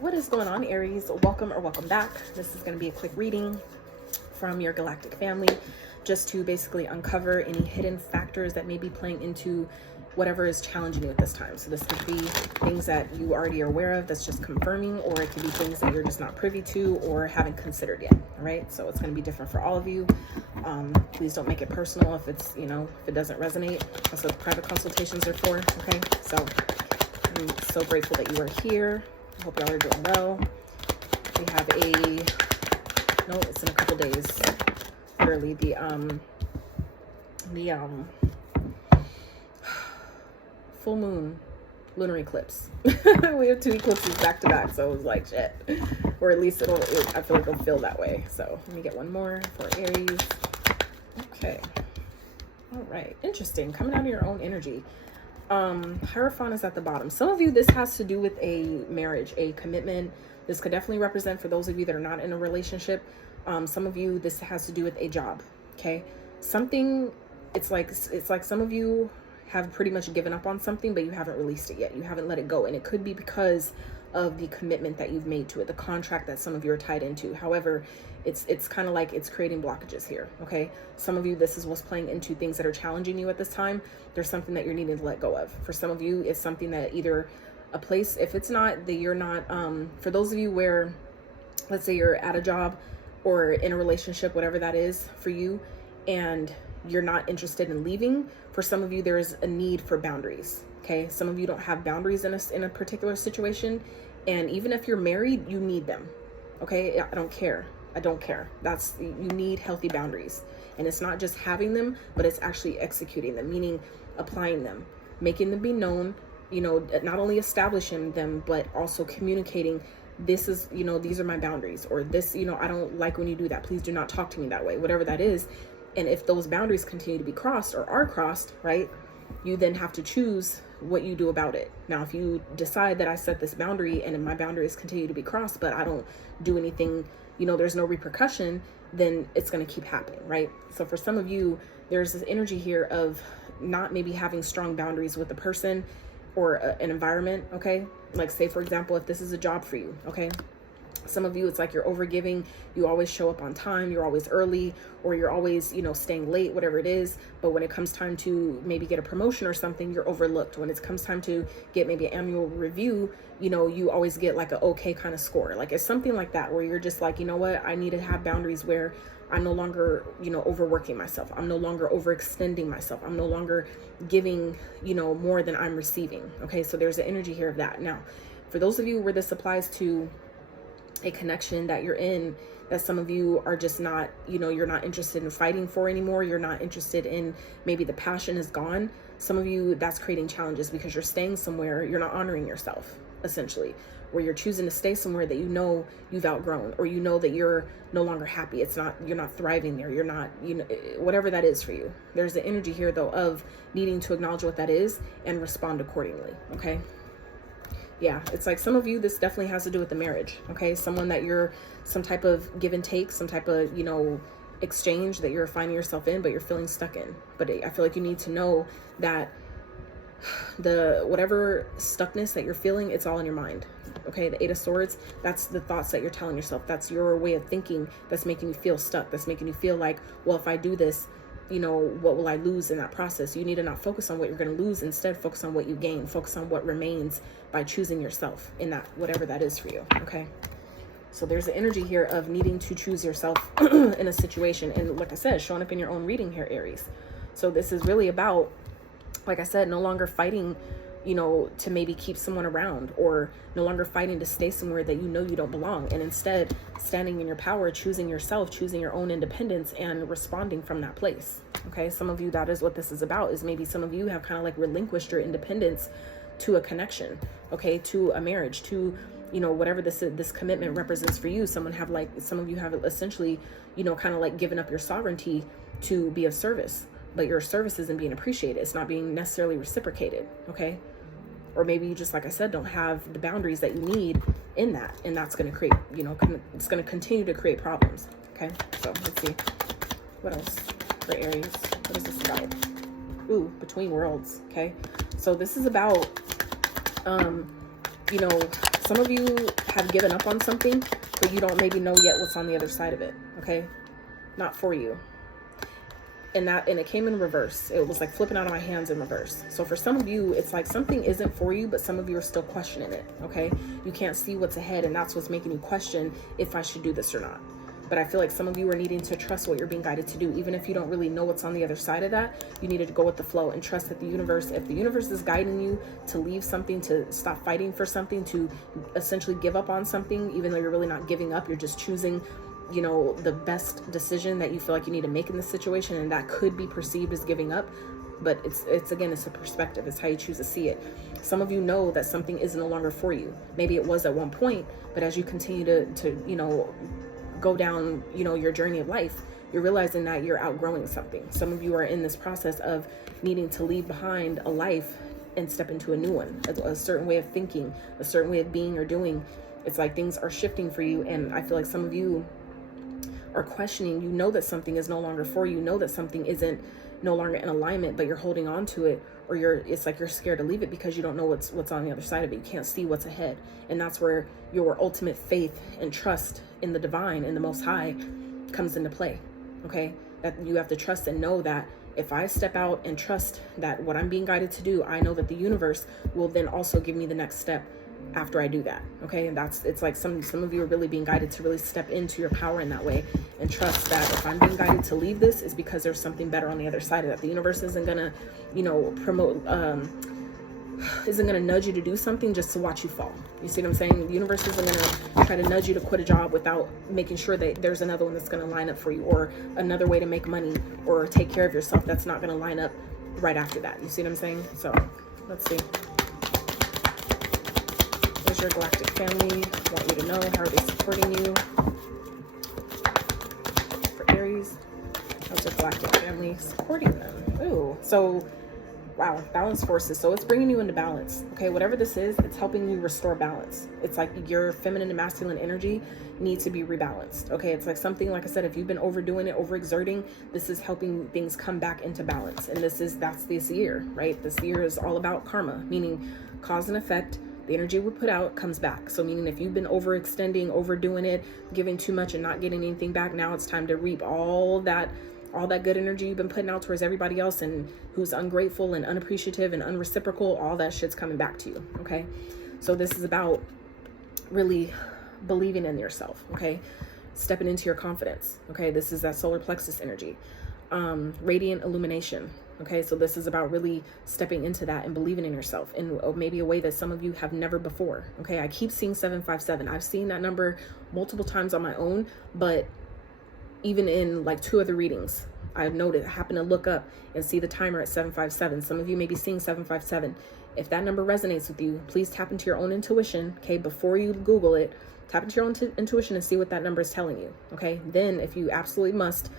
what is going on, Aries? Welcome or welcome back. This is going to be a quick reading from your galactic family, just to basically uncover any hidden factors that may be playing into whatever is challenging you at this time. So this could be things that you already are aware of that's just confirming, or it could be things that you're just not privy to or haven't considered yet. All right, so it's going to be different for all of you. Please don't make it personal if it's, if it doesn't resonate. That's what private consultations are for. Okay, so I'm so grateful that you are here. I hope y'all are doing well. We have no, it's in a couple days. Literally the full moon lunar eclipse. We have 2 eclipses back to back, so it was like shit. Or at least I feel like it'll feel that way. So let me get one more for Aries. Okay. All right. Interesting. Coming out of your own energy. Hierophant is at the bottom. Some of you, this has to do with a marriage, a commitment. This could definitely represent for those of you that are not in a relationship. Some of you, this has to do with a job. Okay. Something, it's like some of you have pretty much given up on something, but you haven't released it yet. You haven't let it go. And it could be because of the commitment that you've made to it, the contract that some of you are tied into. However, it's kind of like it's creating blockages here. Okay. Some of you, this is what's playing into things that are challenging you at this time. There's something that you're needing to let go of. For some of you, it's something that either a place, if it's not that you're not, for those of you where, let's say you're at a job or in a relationship, whatever that is for you, and you're not interested in leaving. For some of you, there is a need for boundaries. Okay. Some of you don't have boundaries in a particular situation. And even if you're married, you need them. Okay. I don't care. You need healthy boundaries. And it's not just having them, but it's actually executing them, meaning applying them, making them be known, not only establishing them, but also communicating, this is, these are my boundaries, or this, I don't like when you do that. Please do not talk to me that way, whatever that is. And if those boundaries continue to be crossed or are crossed, right, you then have to choose what you do about it. Now, if you decide that I set this boundary and my boundaries continue to be crossed, but I don't do anything, there's no repercussion, then it's going to keep happening, right? So for some of you, there's this energy here of not maybe having strong boundaries with a person or an environment, okay? Like say, for example, if this is a job for you, okay? Some of you, it's like you're overgiving. You always show up on time. You're always early, or you're always, staying late, whatever it is. But when it comes time to maybe get a promotion or something, you're overlooked. When it comes time to get maybe an annual review, you always get like an okay kind of score. Like it's something like that where you're just like, you know what? I need to have boundaries where I'm no longer, overworking myself. I'm no longer overextending myself. I'm no longer giving, more than I'm receiving. Okay. So there's an energy here of that. Now, for those of you where this applies to a connection that you're in, that some of you are just not, you're not interested in fighting for anymore. You're not interested in, maybe the passion is gone. Some of you, that's creating challenges because you're staying somewhere, you're not honoring yourself, essentially, where you're choosing to stay somewhere that you've outgrown, or that you're no longer happy. You're not thriving there. You're not, whatever that is for you. There's the energy here though of needing to acknowledge what that is and respond accordingly. Okay. Yeah, it's like some of you, this definitely has to do with the marriage. Okay. Someone that you're some type of give and take, some type of, exchange that you're finding yourself in, but you're feeling stuck in. But I feel like you need to know that whatever stuckness that you're feeling, it's all in your mind. Okay. The 8 of Swords, that's the thoughts that you're telling yourself. That's your way of thinking that's making you feel stuck. That's making you feel like, well, if I do this, what will I lose in that process? You need to not focus on what you're going to lose. Instead, focus on what you gain. Focus on what remains by choosing yourself in that, whatever that is for you. Okay. So there's an energy here of needing to choose yourself in a situation. And like I said, showing up in your own reading here, Aries. So this is really about, like I said, no longer fighting, to maybe keep someone around, or no longer fighting to stay somewhere that you don't belong. And instead standing in your power, choosing yourself, choosing your own independence, and responding from that place. Okay. Some of you, that is what this is about, is maybe some of you have kind of like relinquished your independence to a connection. Okay. To a marriage, to, whatever this commitment represents for you. Some of you have essentially, kind of like given up your sovereignty to be of service, but your service isn't being appreciated. It's not being necessarily reciprocated. Okay. Or maybe you just, like I said, don't have the boundaries that you need in that. And that's going to create, it's going to continue to create problems. Okay. So let's see what else for Aries. What is this about? Ooh, between worlds. Okay. So this is about, some of you have given up on something, but you don't maybe know yet what's on the other side of it. Okay. Not for you. And it came in reverse. It was like flipping out of my hands in reverse. So for some of you, it's like something isn't for you, but some of you are still questioning it. Okay. You can't see what's ahead, and that's what's making you question if I should do this or not. But I feel like some of you are needing to trust what you're being guided to do. Even if you don't really know what's on the other side of that, you needed to go with the flow and trust that the universe, if the universe is guiding you to leave something, to stop fighting for something, to essentially give up on something, even though you're really not giving up, you're just choosing, you know, the best decision that you feel like you need to make in this situation. And that could be perceived as giving up, but it's again, it's a perspective. It's how you choose to see it. Some of you know that something is no longer for you. Maybe it was at one point, but as you continue to you know, go down, you know, your journey of life, you're realizing that you're outgrowing something. Some of you are in this process of needing to leave behind a life and step into a new one, a certain way of thinking, a certain way of being or doing. It's like things are shifting for you. And I feel like some of you are questioning, you know that something is no longer for you, know that something isn't no longer in alignment, but you're holding on to it, or it's like you're scared to leave it because you don't know what's on the other side of it. You can't see what's ahead. And that's where your ultimate faith and trust in the divine, in the Most High, comes into play. Okay, that you have to trust and know that if I step out and trust that what I'm being guided to do, I know that the universe will then also give me the next step after I do that. Okay, and it's like some of you are really being guided to really step into your power in that way and trust that if I'm being guided to leave this, is because there's something better on the other side of that. The universe isn't gonna, you know, isn't gonna nudge you to do something just to watch you fall. You see what I'm saying? The universe isn't gonna try to nudge you to quit a job without making sure that there's another one that's gonna line up for you, or another way to make money or take care of yourself that's not gonna line up right after that. You see what I'm saying? So let's see. There's your galactic family. I want you to know, how are they supporting you? For Aries, how's your galactic family supporting them? Ooh, so wow, balance forces. So it's bringing you into balance. Okay, whatever this is, it's helping you restore balance. It's like your feminine and masculine energy needs to be rebalanced. Okay, it's like something, like I said, if you've been overdoing it, overexerting, this is helping things come back into balance. And that's this year, right? This year is all about karma, meaning cause and effect. The energy we put out comes back. So meaning if you've been overextending, overdoing it, giving too much and not getting anything back, now it's time to reap all that good energy you've been putting out towards everybody else and who's ungrateful and unappreciative and unreciprocal. All that shit's coming back to you. Okay, so this is about really believing in yourself. Okay, stepping into your confidence. Okay, this is that solar plexus energy, radiant illumination. Okay, so this is about really stepping into that and believing in yourself in maybe a way that some of you have never before. Okay, I keep seeing 757. I've seen that number multiple times on my own, but even in like 2 other readings, I've noted, I happen to look up and see the timer at 757. Some of you may be seeing 757. If that number resonates with you, please tap into your own intuition. Okay, before you Google it, tap into your own intuition and see what that number is telling you. Okay, then if you absolutely must,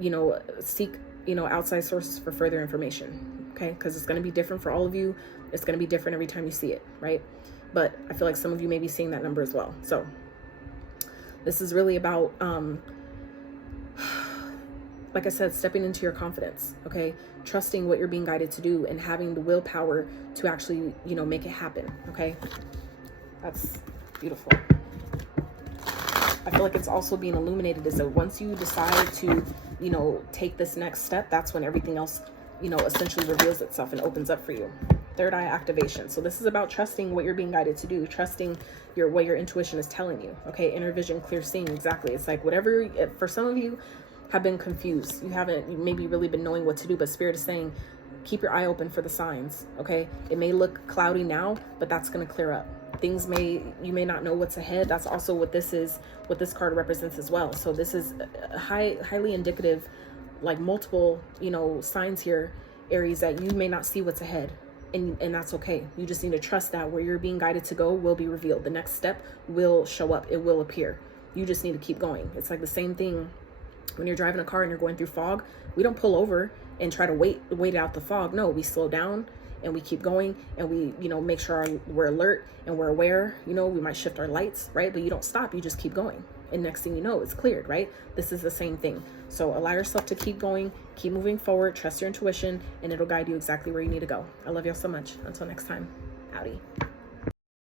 you know, seek, you know, outside sources for further information. Okay, because it's going to be different for all of you. It's going to be different every time you see it, right? But I feel like some of you may be seeing that number as well. So this is really about like I said, stepping into your confidence, okay? Trusting what you're being guided to do and having the willpower to actually, you know, make it happen, okay? That's beautiful. I feel like it's also being illuminated is that once you decide to, you know, take this next step, that's when everything else, you know, essentially reveals itself and opens up for you. Third eye activation. So this is about trusting what you're being guided to do, trusting what your intuition is telling you, okay? Inner vision, clear seeing, exactly. It's like whatever, for some of you, have been confused. You haven't maybe really been knowing what to do, but Spirit is saying, keep your eye open for the signs, okay? It may look cloudy now, but that's going to clear up. You may not know what's ahead. That's also what this is, what this card represents as well. So this is highly indicative, like multiple, you know, signs here, Aries, that you may not see what's ahead. And that's okay. You just need to trust that where you're being guided to go will be revealed. The next step will show up. It will appear. You just need to keep going. It's like the same thing when you're driving a car and you're going through fog. We don't pull over and try to wait out the fog. No, we slow down and we keep going and we, you know, make sure we're alert and we're aware. You know, we might shift our lights, right? But you don't stop. You just keep going. And next thing you know, it's cleared, right? This is the same thing. So allow yourself to keep going, keep moving forward, trust your intuition, and it'll guide you exactly where you need to go. I love y'all so much. Until next time, howdy.